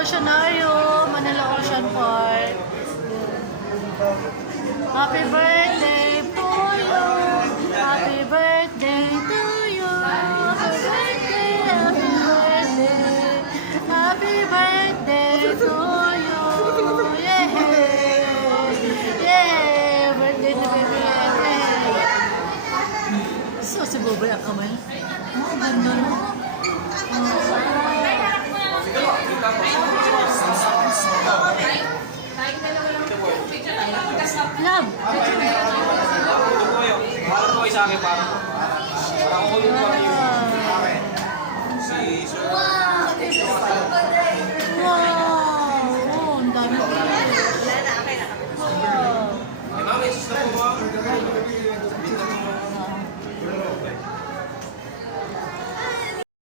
Oceanario, Manila Ocean Park. Happy birthday to you. Happy birthday to you. Happy birthday, happy birthday. Happy birthday to you. Yeah. Yeah. Birthday to baby. So, si Boboy ang kamay. Oh, ganda mo. Love. Parang ko sa akin parang ako yung